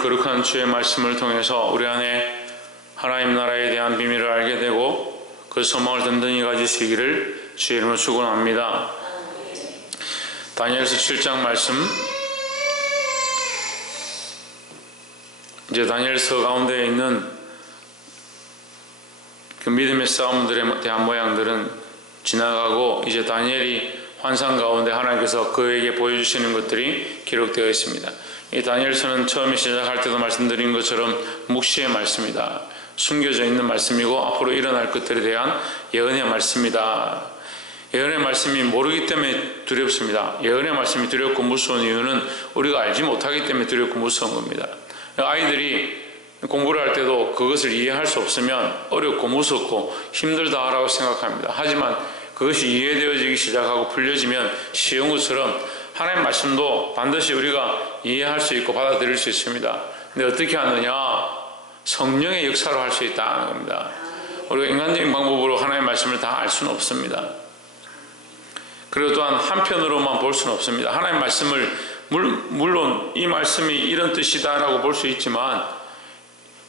거룩한 주의 말씀을 통해서 우리 안에 하나님 나라에 대한 비밀을 알게 되고 그 소망을 든든히 가지시기를 주의 이름으로 축원합니다. 다니엘서 7장 말씀, 이제 다니엘서 가운데 있는 그 믿음의 싸움들에 대한 모양들은 지나가고 이제 다니엘이 환상 가운데 하나님께서 그에게 보여주시는 것들이 기록되어 있습니다. 이 다니엘서는 처음에 시작할 때도 말씀드린 것처럼 묵시의 말씀이다. 숨겨져 있는 말씀이고 앞으로 일어날 것들에 대한 예언의 말씀이다. 예언의 말씀이 모르기 때문에 두렵습니다. 예언의 말씀이 두렵고 무서운 이유는 우리가 알지 못하기 때문에 두렵고 무서운 겁니다. 아이들이 공부를 할 때도 그것을 이해할 수 없으면 어렵고 무섭고 힘들다라고 생각합니다. 하지만 그것이 이해되어지기 시작하고 풀려지면 쉬운 것처럼 하나님의 말씀도 반드시 우리가 이해할 수 있고 받아들일 수 있습니다. 근데 어떻게 하느냐? 성령의 역사로 할 수 있다는 겁니다. 우리가 인간적인 방법으로 하나님의 말씀을 다 알 수는 없습니다. 그리고 또한 한편으로만 볼 수는 없습니다. 하나님의 말씀을 물론 이 말씀이 이런 뜻이다라고 볼 수 있지만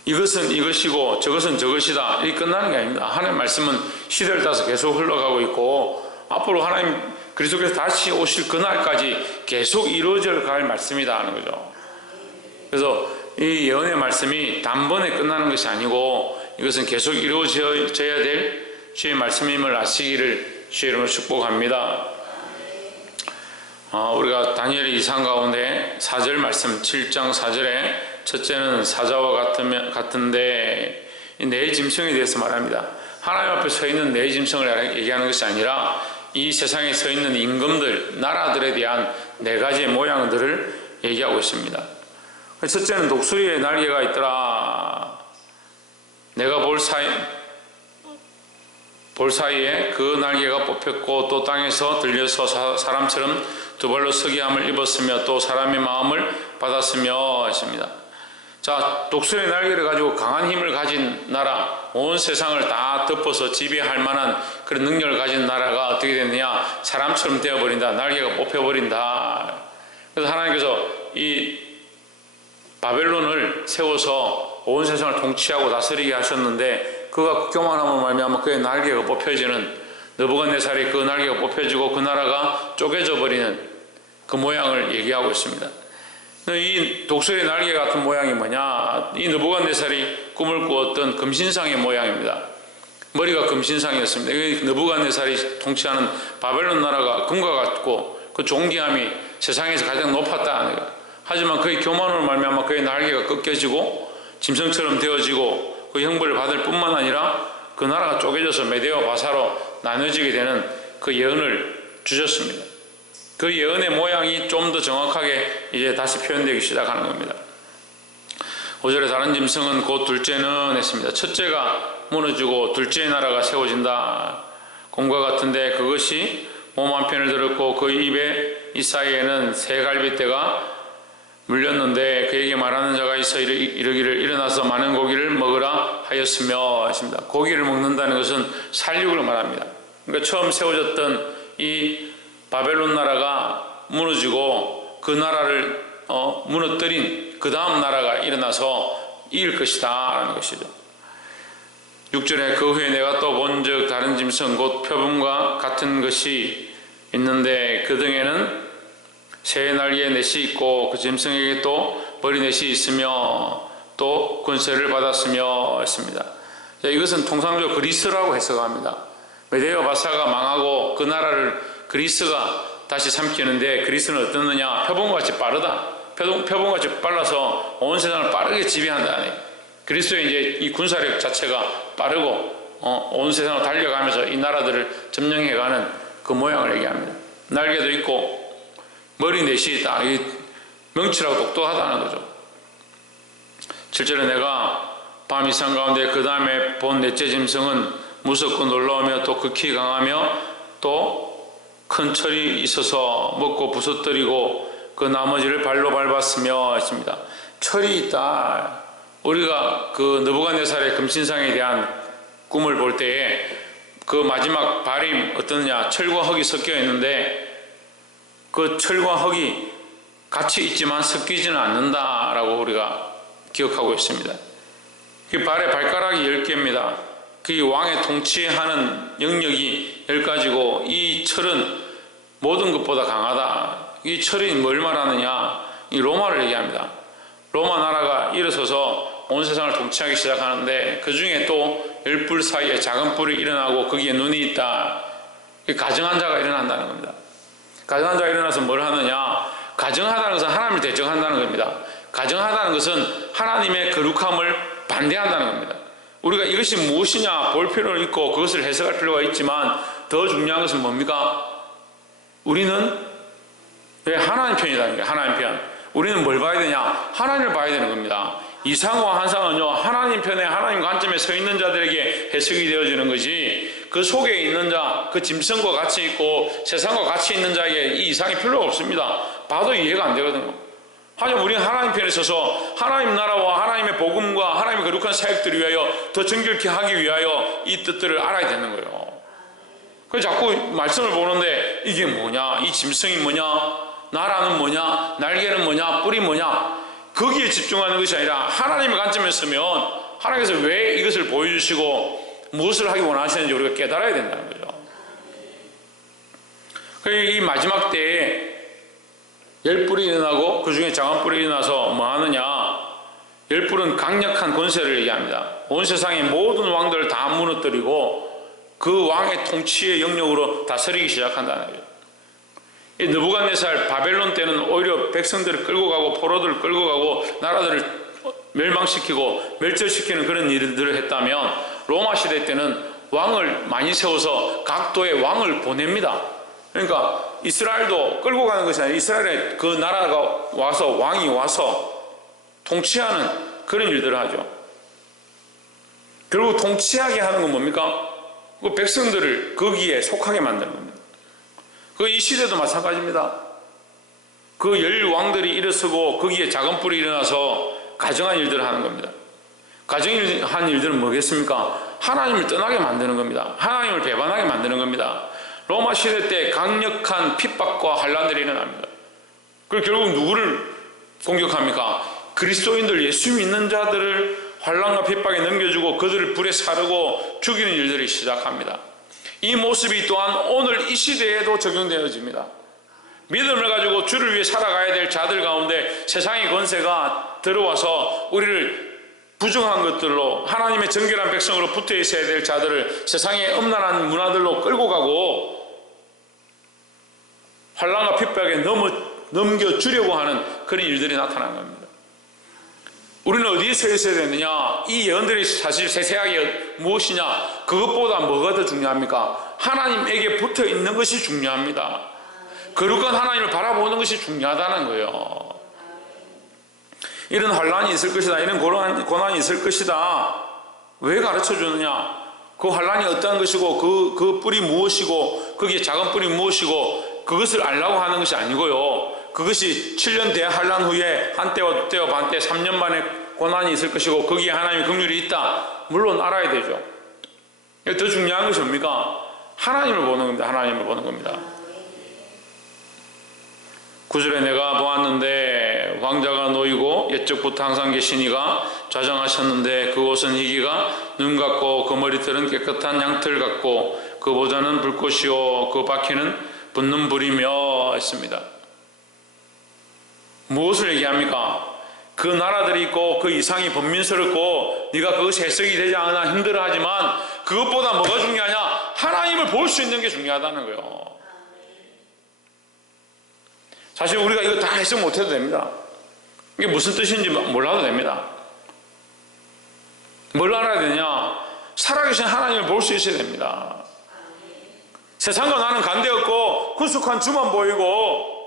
이것은 이것이고 저것은 저것이다 이렇게 끝나는 게 아닙니다. 하나님의 말씀은 시대를 따라서 계속 흘러가고 있고 앞으로 하나님 그리스도께서 다시 오실 그날까지 계속 이루어져 갈 말씀이다 하는 거죠. 그래서 이 예언의 말씀이 단번에 끝나는 것이 아니고 이것은 계속 이루어져야 될 주의 말씀임을 아시기를 주의 이름으로 축복합니다. 우리가 다니엘의 이상 가운데 4절 말씀 7장 4절에 첫째는 사자와 같은데 네 짐승에 대해서 말합니다. 하나님 앞에 서 있는 네 짐승을 얘기하는 것이 아니라 이 세상에 서 있는 임금들, 나라들에 대한 네 가지의 모양들을 얘기하고 있습니다. 첫째는 독수리의 날개가 있더라. 내가 볼 사이에 그 날개가 뽑혔고 또 땅에서 들려서 사람처럼 두 발로 서게 함을 입었으며 또 사람의 마음을 받았으며 했습니다. 자, 독수리의 날개를 가지고 강한 힘을 가진 나라, 온 세상을 다 덮어서 지배할 만한 그런 능력을 가진 나라가 어떻게 됐느냐? 사람처럼 되어버린다. 날개가 뽑혀버린다. 그래서 하나님께서 이 바벨론을 세워서 온 세상을 통치하고 다스리게 하셨는데 그가 교만함으로 말미암아 그의 날개가 뽑혀지는, 느부갓네살이 그 날개가 뽑혀지고 그 나라가 쪼개져 버리는 그 모양을 얘기하고 있습니다. 이 독수리 날개 같은 모양이 뭐냐? 이 느부갓네살이 꿈을 꾸었던 금신상의 모양입니다. 머리가 금신상이었습니다. 이 느부갓네살이 통치하는 바벨론 나라가 금과 같고 그 존귀함이 세상에서 가장 높았다. 하지만 그의 교만으로 말미암아 그의 날개가 꺾여지고 짐승처럼 되어지고 그 형벌을 받을 뿐만 아니라 그 나라가 쪼개져서 메대와 바사로 나눠지게 되는 그 예언을 주셨습니다. 그 예언의 모양이 좀 더 정확하게 이제 다시 표현되기 시작하는 겁니다. 5절에 다른 짐승은 곧 둘째는 했습니다. 첫째가 무너지고 둘째의 나라가 세워진다. 곰과 같은데 그것이 몸 한편을 들었고 그 입에 이 사이에는 새 갈빗대가 물렸는데 그에게 말하는 자가 있어 이르기를 일어나서 많은 고기를 먹으라 하였으며 했습니다. 고기를 먹는다는 것은 살육을 말합니다. 그러니까 처음 세워졌던 이 바벨론 나라가 무너지고 그 나라를 무너뜨린 그 다음 나라가 일어나서 이길 것이다 라는 것이죠. 6절에 그 후에 내가 또 본즉 다른 짐승 곧 표범과 같은 것이 있는데 그 등에는 새 날개의 넷이 있고 그 짐승에게 또 머리 넷이 있으며 또 권세를 받았으며 했습니다. 자, 이것은 통상적으로 그리스라고 해석합니다. 메대와 바사가 망하고 그 나라를 그리스가 다시 삼키는데 그리스는 어떻느냐? 표범같이 빠르다. 표범같이 빨라서 온 세상을 빠르게 지배한다. 그리스도의 이제 이 군사력 자체가 빠르고 온 세상을 달려가면서 이 나라들을 점령해가는 그 모양을 얘기합니다. 날개도 있고 머리 넷이 있다. 이 명치라고 똑똑하다는 거죠. 7절에 내가 밤 이상 가운데 그 다음에 본 넷째 짐승은 무섭고 놀라우며 또 극히 강하며 또 큰 철이 있어서 먹고 부서뜨리고 그 나머지를 발로 밟았으며 했습니다. 철이 있다. 우리가 그 느부갓네살의 금신상에 대한 꿈을 볼 때에 그 마지막 발이 어떠느냐? 철과 흙이 섞여 있는데 그 철과 흙이 같이 있지만 섞이지는 않는다라고 우리가 기억하고 있습니다. 그 발에 발가락이 10개입니다. 그 왕의 통치하는 영역이 10가지고 이 철은 모든 것보다 강하다. 이 철이 뭘 말하느냐? 이 로마를 얘기합니다. 로마 나라가 일어서서 온 세상을 통치하기 시작하는데 그 중에 또 10뿔 사이에 작은 뿔이 일어나고 거기에 눈이 있다. 가정한 자가 일어난다는 겁니다. 가정한 자가 일어나서 뭘 하느냐? 가정하다는 것은 하나님을 대적한다는 겁니다. 가정하다는 것은 하나님의 거룩함을 반대한다는 겁니다. 우리가 이것이 무엇이냐 볼 필요는 있고 그것을 해석할 필요가 있지만 더 중요한 것은 뭡니까? 우리는 왜 하나님 편이라는 거예요. 하나님 편. 우리는 뭘 봐야 되냐? 하나님을 봐야 되는 겁니다. 이상과 한상은요, 하나님 편에 하나님 관점에 서 있는 자들에게 해석이 되어지는 것이 그 속에 있는 자, 그 짐승과 같이 있고 세상과 같이 있는 자에게 이 이상이 필요가 없습니다. 봐도 이해가 안 되거든요. 하지만 우리는 하나님 편에 서서 하나님 나라와 하나님의 복음과 하나님의 거룩한 사역들을 위하여 더 정결케 하기 위하여 이 뜻들을 알아야 되는 거예요. 그래서 자꾸 말씀을 보는데 이게 뭐냐? 이 짐승이 뭐냐? 나라는 뭐냐? 날개는 뭐냐? 뿔이 뭐냐? 거기에 집중하는 것이 아니라 하나님의 관점에 서면 하나님께서 왜 이것을 보여주시고 무엇을 하기 원하시는지 우리가 깨달아야 된다는 거죠. 이 마지막 때에 10뿔이 일어나고 그 중에 작은 뿔이 일어나서 뭐 하느냐? 10뿔은 강력한 권세를 얘기합니다. 온 세상의 모든 왕들을 다 무너뜨리고 그 왕의 통치의 영역으로 다스리기 시작한다는 거예요. 이 느부갓네살 바벨론 때는 오히려 백성들을 끌고 가고 포로들을 끌고 가고 나라들을 멸망시키고 멸절시키는 그런 일들을 했다면 로마 시대 때는 왕을 많이 세워서 각 도에 왕을 보냅니다. 그러니까 이스라엘도 끌고 가는 것이 아니라 이스라엘에 그 나라가 와서 왕이 와서 통치하는 그런 일들을 하죠. 결국 통치하게 하는 건 뭡니까? 그 백성들을 거기에 속하게 만드는 겁니다. 그 이 시대도 마찬가지입니다. 그 10왕들이 일어서고 거기에 작은 뿔이 일어나서 가정한 일들을 하는 겁니다. 가정한 일들은 뭐겠습니까? 하나님을 떠나게 만드는 겁니다. 하나님을 배반하게 만드는 겁니다. 로마 시대 때 강력한 핍박과 환란들이 일어납니다. 그리고 결국 누구를 공격합니까? 그리스도인들, 예수 믿는 자들을 환란과 핍박에 넘겨주고 그들을 불에 사르고 죽이는 일들이 시작합니다. 이 모습이 또한 오늘 이 시대에도 적용되어집니다. 믿음을 가지고 주를 위해 살아가야 될 자들 가운데 세상의 권세가 들어와서 우리를 부정한 것들로 하나님의 정결한 백성으로 붙어 있어야 될 자들을 세상의 음란한 문화들로 끌고 가고 환란과 핍박에 넘겨주려고 하는 그런 일들이 나타난 겁니다. 우리는 어디에 서 있어야 되느냐? 이 예언들이 사실 세세하게 무엇이냐? 그것보다 뭐가 더 중요합니까? 하나님에게 붙어 있는 것이 중요합니다. 거룩한 하나님을 바라보는 것이 중요하다는 거예요. 이런 환란이 있을 것이다. 이런 고난이 있을 것이다. 왜 가르쳐 주느냐? 그 환란이 어떠한 것이고 그 뿔이 무엇이고 거기에 작은 뿔이 무엇이고 그것을 알라고 하는 것이 아니고요. 그것이 7년 대환란 후에 한때와 두때와 반때 3년 만에 고난이 있을 것이고 거기에 하나님의 긍휼이 있다. 물론 알아야 되죠. 더 중요한 것이 뭡니까? 하나님을 보는 겁니다. 하나님을 보는 겁니다. 9절에 내가 보았는데 왕자가 놓이고 옛적부터 항상 계신 이가 좌정하셨는데 그 옷은 희기가 눈 같고 그 머리털은 깨끗한 양털 같고 그 보좌는 불꽃이요 그 바퀴는 붙는 불이며 했습니다. 무엇을 얘기합니까? 그 나라들이 있고 그 이상이 번민스럽고 네가 그것이 해석이 되지 않아 힘들어하지만 그것보다 뭐가 중요하냐? 하나님을 볼 수 있는 게 중요하다는 거예요. 사실 우리가 이거 다 해석 못해도 됩니다. 이게 무슨 뜻인지 몰라도 됩니다. 뭘 알아야 되냐? 살아계신 하나님을 볼 수 있어야 됩니다. 세상과 나는 관계없고 후숙한 주만 보이고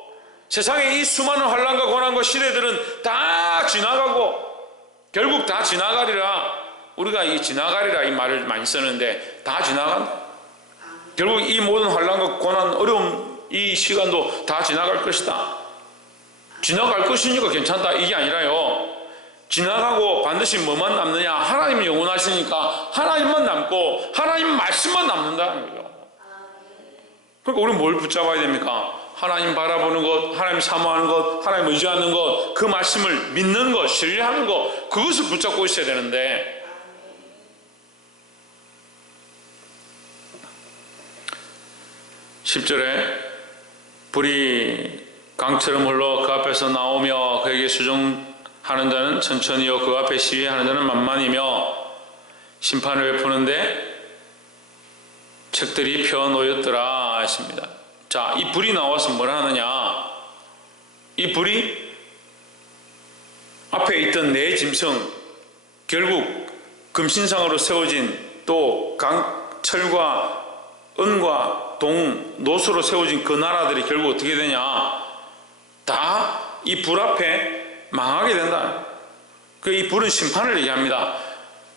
세상의 이 수많은 환난과 고난과 시대들은 다 지나가고 결국 다 지나가리라. 우리가 이 지나가리라 이 말을 많이 쓰는데 다 지나간다. 결국 이 모든 환난과 고난 어려움 이 시간도 다 지나갈 것이다. 지나갈 것이니까 괜찮다 이게 아니라요. 지나가고 반드시 뭐만 남느냐? 하나님이 영원하시니까 하나님만 남고 하나님 말씀만 남는다는 거죠. 그러니까 우리는 뭘 붙잡아야 됩니까? 하나님 바라보는 것, 하나님 사모하는 것, 하나님 의지하는 것, 그 말씀을 믿는 것, 신뢰하는 것, 그것을 붙잡고 있어야 되는데, 10절에 불이 강처럼 흘러 그 앞에서 나오며 그에게 수종하는 자는 천천히요 그 앞에 시위하는 자는 만만이며 심판을 베푸는데 책들이 펴 놓였더라 했습니다. 자, 이 불이 나와서 뭘 하느냐? 이 불이 앞에 있던 네 짐승, 결국 금신상으로 세워진 또 철과 은과 동, 노수로 세워진 그 나라들이 결국 어떻게 되냐? 다 이 불 앞에 망하게 된다. 이 불은 심판을 얘기합니다.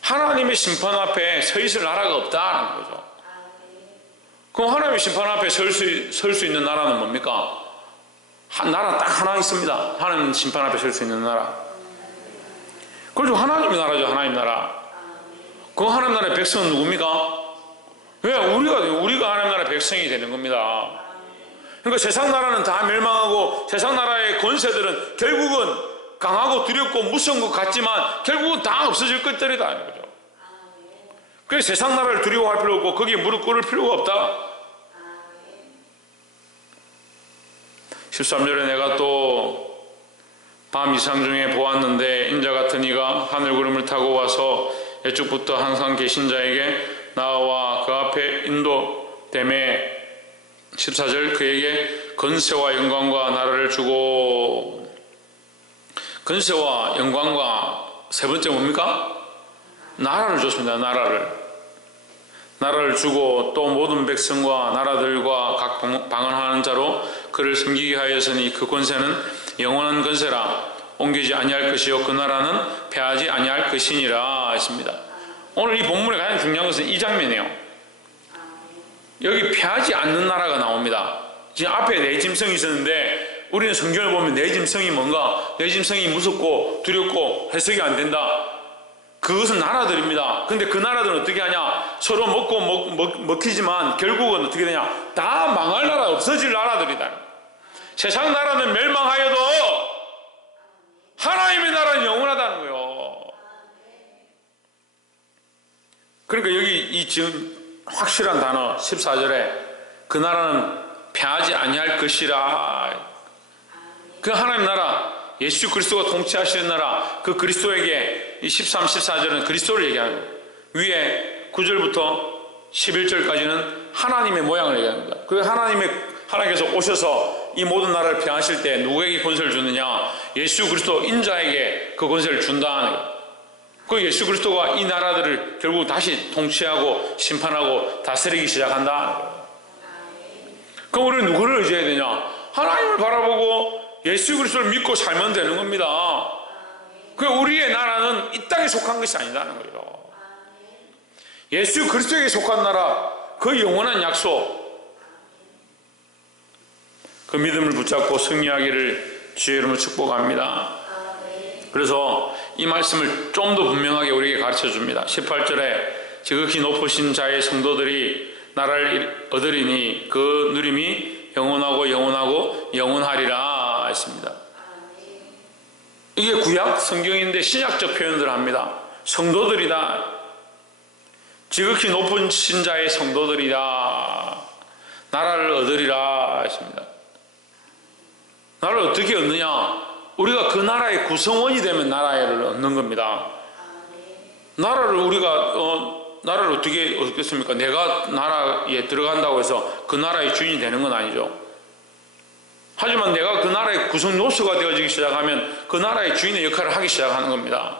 하나님의 심판 앞에 서 있을 나라가 없다는 거죠. 그럼 하나님의 심판 앞에 설 수 있는 나라는 뭡니까? 나라 딱 하나 있습니다. 하나님 심판 앞에 설 수 있는 나라. 그렇죠. 하나님의 나라죠. 하나님 나라. 그 하나님 나라의 백성은 누굽니까? 왜? 우리가 하나님 나라의 백성이 되는 겁니다. 그러니까 세상 나라는 다 멸망하고 세상 나라의 권세들은 결국은 강하고 두렵고 무서운 것 같지만 결국은 다 없어질 것들이다. 거죠. 그래서 세상 나라를 두려워할 필요 없고 거기에 무릎 꿇을 필요가 없다. 13절에 내가 또 밤 이상 중에 보았는데 인자 같은 이가 하늘 구름을 타고 와서 옛적부터 항상 계신 자에게 나와 그 앞에 인도됨에 14절 그에게 건세와 영광과 나라를 주고, 건세와 영광과 세 번째 뭡니까? 나라를 줬습니다. 나라를 주고 또 모든 백성과 나라들과 각 방언하는 자로 그를 섬기게 하였으니 그 권세는 영원한 권세라 옮기지 아니할 것이요 그 나라는 패하지 아니할 것이니라 했습니다. 오늘 이 본문의 가장 중요한 것은 이 장면이에요. 여기 패하지 않는 나라가 나옵니다. 지금 앞에 네 짐승이 있었는데 우리는 성경을 보면 네 짐승이 뭔가, 네 짐승이 무섭고 두렵고 해석이 안 된다. 그것은 나라들입니다. 근데 그 나라들은 어떻게 하냐? 서로 먹히지만 결국은 어떻게 되냐? 다 망할 나라, 없어질 나라들이다. 세상 나라는 멸망하여도 하나님의 나라는 영원하다는 거예요. 그러니까 여기 지금 확실한 단어 14절에 그 나라는 패하지 아니할 것이라. 그 하나님 나라, 예수 그리스도가 통치하시는 나라, 그 그리스도에게 이 13, 14절은 그리스도를 얘기하는 거예요. 위에 9절부터 11절까지는 하나님의 모양을 얘기합니다. 그 하나님께서 오셔서 이 모든 나라를 폐하실 때 누구에게 권세를 주느냐? 예수 그리스도 인자에게 그 권세를 준다는 거예요. 그 예수 그리스도가 이 나라들을 결국 다시 통치하고 심판하고 다스리기 시작한다. 그럼 우리는 누구를 의지해야 되냐? 하나님을 바라보고 예수 그리스도를 믿고 살면 되는 겁니다. 그 우리의 나라는 이 땅에 속한 것이 아니라는 거예요. 예수 그리스도에게 속한 나라, 그 영원한 약속, 그 믿음을 붙잡고 승리하기를 주의 이름으로 축복합니다. 그래서 이 말씀을 좀 더 분명하게 우리에게 가르쳐 줍니다. 18절에 지극히 높으신 자의 성도들이 나라를 얻으리니 그 누림이 영원하고 영원하고 영원하리라 했습니다. 이게 구약 성경인데 신약적 표현들을 합니다. 성도들이다. 지극히 높으신 자의 성도들이다. 나라를 얻으리라 했습니다. 나라를 어떻게 얻느냐? 우리가 그 나라의 구성원이 되면 나라를 얻는 겁니다. 나라를 우리가 나라를 어떻게 얻겠습니까? 내가 나라에 들어간다고 해서 그 나라의 주인이 되는 건 아니죠. 하지만 내가 그 나라의 구성 요소가 되어지기 시작하면 그 나라의 주인의 역할을 하기 시작하는 겁니다.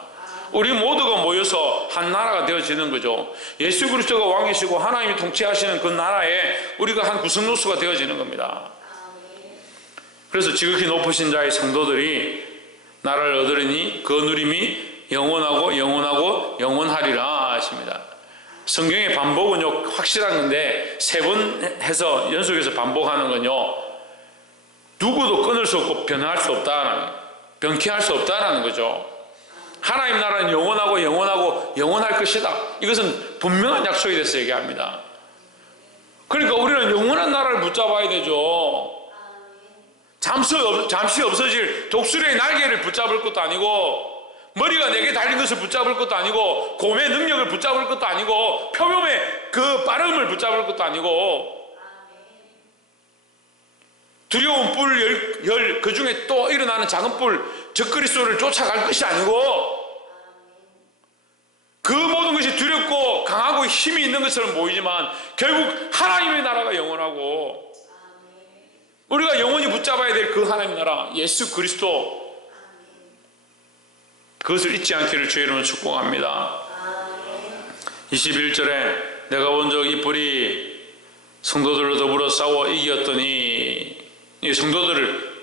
우리 모두가 모여서 한 나라가 되어지는 거죠. 예수 그리스도가 왕이시고 하나님이 통치하시는 그 나라에 우리가 한 구성 요소가 되어지는 겁니다. 그래서 지극히 높으신 자의 성도들이 나라를 얻으리니 그 누림이 영원하고 영원하고 영원하리라 하십니다. 성경의 반복은요 확실한 건데 세 번 해서 연속해서 반복하는 건요 누구도 끊을 수 없고 변할 수 없다라는, 변케할 수 없다라는 거죠. 하나님 나라는 영원하고 영원하고 영원할 것이다. 이것은 분명한 약속이 돼서 얘기합니다. 그러니까 우리는 영원한 나라를 붙잡아야 되죠. 잠시 없어질 독수리의 날개를 붙잡을 것도 아니고, 머리가 4개 달린 것을 붙잡을 것도 아니고, 곰의 능력을 붙잡을 것도 아니고, 표범의 그 빠름을 붙잡을 것도 아니고, 두려운 뿔 그 중에 또 일어나는 작은 뿔 적그리스도를 쫓아갈 것이 아니고, 그 모든 것이 두렵고 강하고 힘이 있는 것처럼 보이지만 결국 하나님의 나라가 영원하고, 우리가 영원히 붙잡아야 될 그 하나님의 나라 예수 그리스도, 그것을 잊지 않기를 주의 이름으로 축복합니다. 21절에 내가 본 적 이 뿔이 성도들로 더불어 싸워 이겼더니, 이 성도들을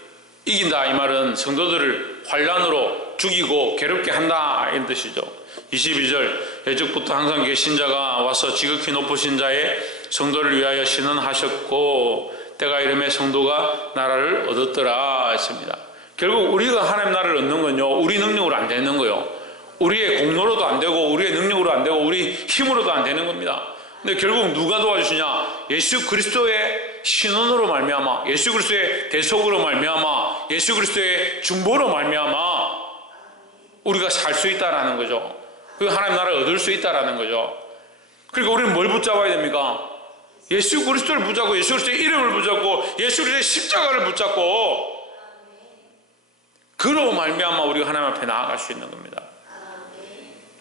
이긴다 이 말은 성도들을 환난으로 죽이고 괴롭게 한다 이런 뜻이죠. 22절 예적부터 항상 계신 자가 와서 지극히 높으신 자의 성도를 위하여 신원하셨고 때가 이름에 성도가 나라를 얻었더라 했습니다. 결국 우리가 하나님 나라를 얻는 건요, 우리 능력으로 안 되는 거요, 우리의 공로로도 안 되고 우리의 능력으로 안 되고 우리 힘으로도 안 되는 겁니다. 근데 결국 누가 도와주시냐? 예수 그리스도의 신원으로 말미암아, 예수 그리스도의 대속으로 말미암아, 예수 그리스도의 중보로 말미암아 우리가 살 수 있다라는 거죠. 그 하나님 나라를 얻을 수 있다라는 거죠. 그러니까 우리는 뭘 붙잡아야 됩니까? 예수 그리스도를 붙잡고, 예수 그리스도의 이름을 붙잡고, 예수 그리스도의 십자가를 붙잡고, 그로 말미암아 우리가 하나님 앞에 나아갈 수 있는 겁니다.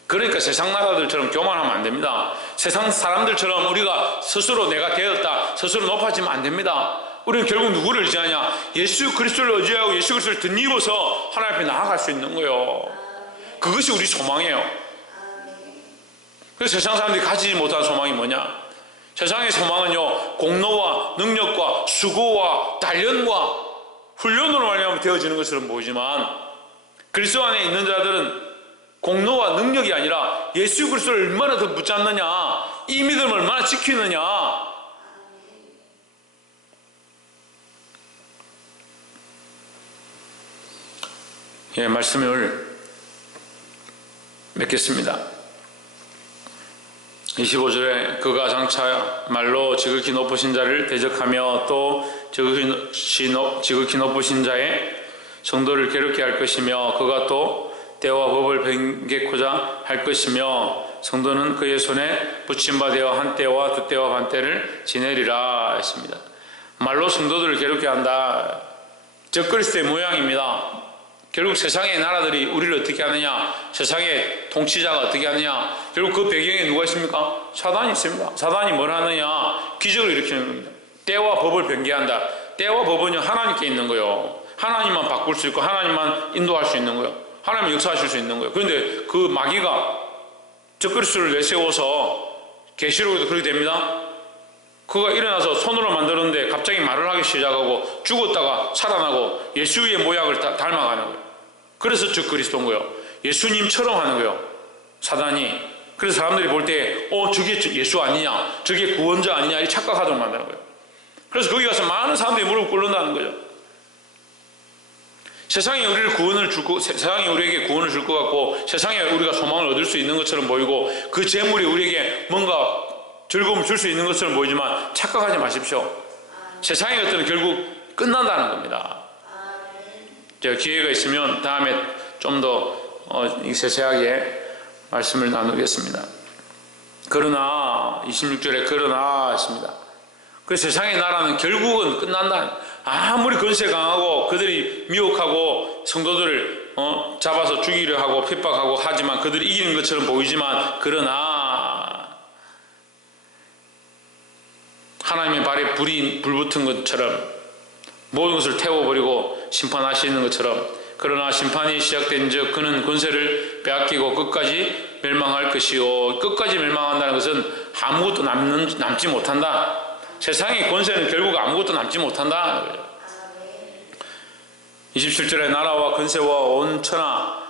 그러니까 세상 나라들처럼 교만하면 안 됩니다. 세상 사람들처럼 우리가 스스로 내가 되었다, 스스로 높아지면 안 됩니다. 우리는 결국 누구를 의지하냐? 예수 그리스도를 의지하고 예수 그리스도를 덧입어서 하나님 앞에 나아갈 수 있는 거예요. 그것이 우리 소망이에요. 그래서 세상 사람들이 가지지 못한 소망이 뭐냐? 세상의 소망은요, 공로와 능력과 수고와 단련과 훈련으로 말미암아 되어지는 것처럼 보이지만, 그리스도 안에 있는 자들은 공로와 능력이 아니라 예수 그리스도를 얼마나 더 붙잡느냐, 이 믿음을 얼마나 지키느냐, 말씀을 맺겠습니다. 25절에 그가 장차 말로 지극히 높으신 자를 대적하며 또 지극히 높으신 자의 성도를 괴롭게 할 것이며, 그가 또 때와 법을 변개코자 할 것이며, 성도는 그의 손에 붙임바 되어 한 때와 두 때와 반 때를 지내리라 했습니다. 말로 성도들을 괴롭게 한다, 적그리스도의 모양입니다. 결국 세상의 나라들이 우리를 어떻게 하느냐, 세상의 통치자가 어떻게 하느냐, 결국 그 배경에 누가 있습니까? 사단이 있습니다. 사단이 뭘 하느냐? 기적을 일으키는 겁니다. 때와 법을 변개한다. 때와 법은요, 하나님께 있는 거예요. 하나님만 바꿀 수 있고 하나님만 인도할 수 있는 거예요. 하나님이 역사하실 수 있는 거예요. 그런데 그 마귀가 적그리스도를 내세워서, 계시록에도 그렇게 됩니다. 그가 일어나서 손으로 만들었는데 갑자기 말을 하기 시작하고 죽었다가 살아나고 예수의 모양을 닮아가는 거예요. 그래서 적그리스도인 거예요. 예수님처럼 하는 거예요, 사단이. 그래서 사람들이 볼 때 저게 예수 아니냐, 저게 구원자 아니냐 이 착각하도록 만드는 거예요. 그래서 거기 가서 많은 사람들이 무릎 꿇는다는 거죠. 세상이 세상이 우리에게 구원을 줄 것 같고, 세상에 우리가 소망을 얻을 수 있는 것처럼 보이고, 그 재물이 우리에게 뭔가 즐거움을 줄 수 있는 것처럼 보이지만 착각하지 마십시오. 세상의 것들은 결국 끝난다는 겁니다. 제가 기회가 있으면 다음에 좀 더 세세하게 말씀을 나누겠습니다. 그러나 26절에 그러나 했습니다. 그 세상의 나라는 결국은 끝난다. 아무리 권세 강하고 그들이 미혹하고 성도들을 잡아서 죽이려 하고 핍박하고 하지만, 그들이 이기는 것처럼 보이지만, 그러나 하나님의 발에 불 붙은 것처럼, 모든 것을 태워버리고 심판하시는 것처럼, 그러나 심판이 시작된 즉 그는 권세를 빼앗기고 끝까지 멸망할 것이요. 끝까지 멸망한다는 것은 아무것도 남지 못한다. 세상의 권세는 결국 아무것도 남지 못한다. 27절에 나라와 권세와 온 천하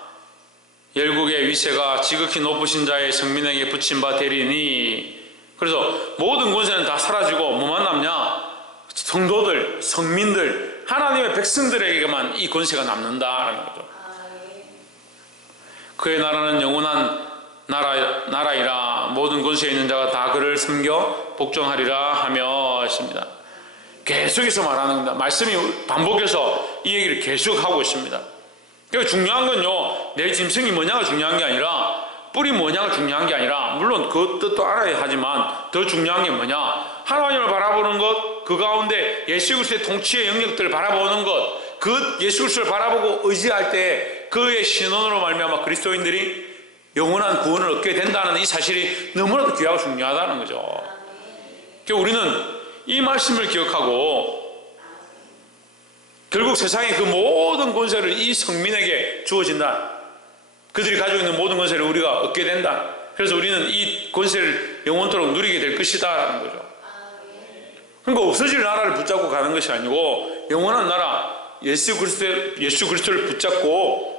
열국의 위세가 지극히 높으신 자의 성민에게 붙임 바 되리니, 그래서 모든 권세는 다 사라지고 뭐만 남냐? 성도들, 성민들, 하나님의 백성들에게만 이 권세가 남는다라는 거죠. 그의 나라는 영원한 나라이라 모든 권세에 있는 자가 다 그를 섬겨 복종하리라 하며 했습니다. 계속해서 말하는 겁니다. 말씀이 반복해서 이 얘기를 계속 하고 있습니다. 그러니까 중요한 건요, 내 짐승이 뭐냐가 중요한 게 아니라, 뿔이 뭐냐가 중요한 게 아니라, 물론 그 뜻도 알아야 하지만 더 중요한 게 뭐냐, 하나님을 바라보는 것, 그 가운데 예수 그리스도의 통치의 영역들을 바라보는 것, 그 예수 그리스도를 바라보고 의지할 때 그의 신원으로 말미암아 그리스도인들이 영원한 구원을 얻게 된다는 이 사실이 너무나도 귀하고 중요하다는 거죠. 그러니까 우리는 이 말씀을 기억하고 결국 세상의 그 모든 권세를 이 성민에게 주어진다. 그들이 가지고 있는 모든 권세를 우리가 얻게 된다. 그래서 우리는 이 권세를 영원토록 누리게 될 것이다 라는 거죠. 그러니까 없어질 나라를 붙잡고 가는 것이 아니고 영원한 나라 예수 그리스도를 붙잡고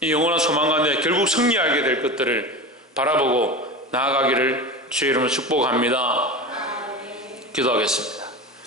이 영원한 소망 가운데 결국 승리하게 될 것들을 바라보고 나아가기를 주의 이름으로 축복합니다. 기도하겠습니다.